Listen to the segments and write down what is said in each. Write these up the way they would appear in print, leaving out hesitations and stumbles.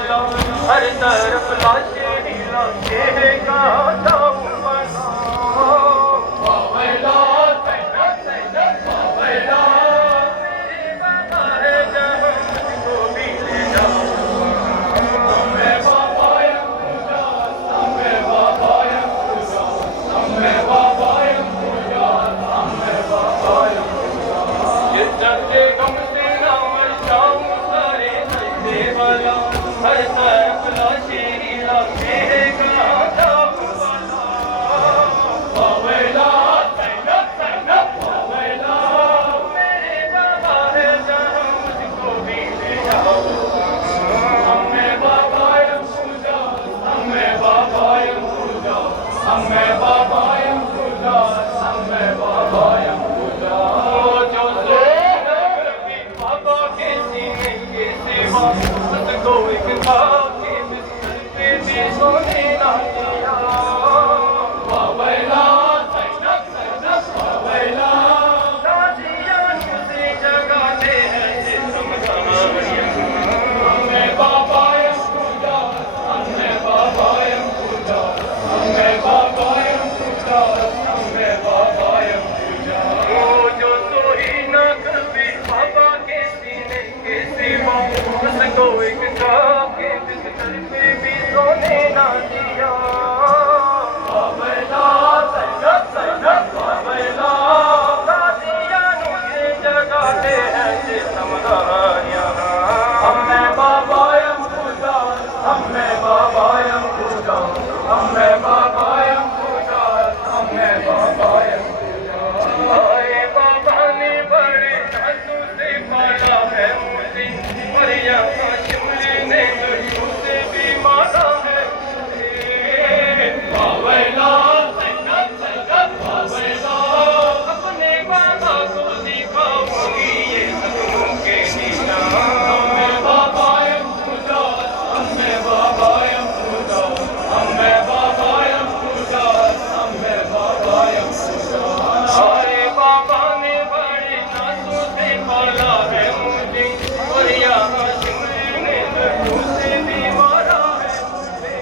वाला, हर तरफ लाशें ही लाशें का दाऊ बना। बावैला सैनब सैनब बावैला, मेरे बाबा है जहाँ मुझको भी ले जाओ। अम्मे बाबा यमूजा, अम्मे बाबा यमूजा, अम्मे बाबा यमूजा, अम्मे बाबा यमूजा। जिस दर्द के गम से ना मर जाऊं सारे सजदे वाला, हर तरफ लाशें ही लाशें का दाऊ बना। बावैला सैनब सैनब बावैला, मेरे बाबा है जहाँ मुझको भी ले जाओ। अम्मे बाबा यमूजा, अम्मे बाबा यमूजा, अम्मे बाबा यमूजा, अम्मे बाबा यमूजा। जो कभी बाबा के सीने के सिवा मुझको एक खाक के बिस्तर पे भी सोने ना दिया। बावैला सैनब सैनब बावैला, ताजियां मुझे जगाते हैं जिस्म कहानियां। अम्मे बाबा यमूजा, अम्मे बाबा यमूजा, अम्मे बाबा यमूजा, अम्मे बाबा यमूजा। वो जो सोई ना कभी बाबा के सीने के सिवा मुझको एक खाक के बिस्तर पे भी सोने ना दिया। बावैला सैनब सैनब बावैला, ताजियां मुझे जगाते हैं जिस्म कहानियां। अम्मे बाबा यमूजा, अम्मे बाबा यमूजा, अम्मे बाबा यमूजा, अम्मे बाबा यमूजा। आए बाबा ने बड़े नाजों से पाला है मुझे, और यहाँ शिमले ने गढ़ों से भी मारा है मुझे। बावैला सैनब सैनब बावैला, अपने बाबा को दिखाऊंगी ये सपनों के निशान। अम्मे बाबा यमूजा, अम्मे बाबा यमूजा, अम्मे बाबा यमूजा, अम्मे बाबा यमूजा। अरे बाबा ने बड़े नाजों से पाला है मुझे, और यहाँ शिमले ने गढ़ों से भी मारा है मुझे।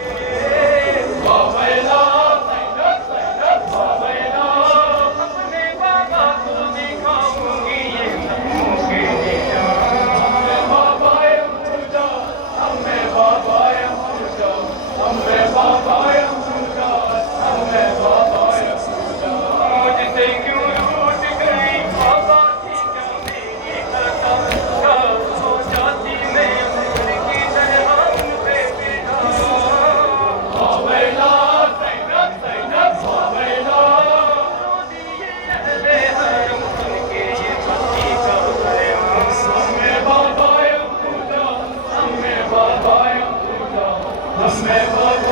बावैला सैनब सैनब बावैला, अपने बाबा को दिखाऊंगी ये सपनों के निशान। अम्मे बाबा यमूजा, अम्मे बाबा यमूजा, अम्मे बाबा यमूजा, अम्मे बाबा यमूजा। मुझसे क्यों रूठ गई बाबा की क्या मेरी खता, क्या हो जाती मैं अमर की तरह उन पे फिदा। बावैला सैनब सैनब बावैला, रो दिए अहले हरम सुन के ये बच्ची का बयान। अम्मे बाबा यमूजा, अम्मे बाबा यमूजा, अम्मे बाबा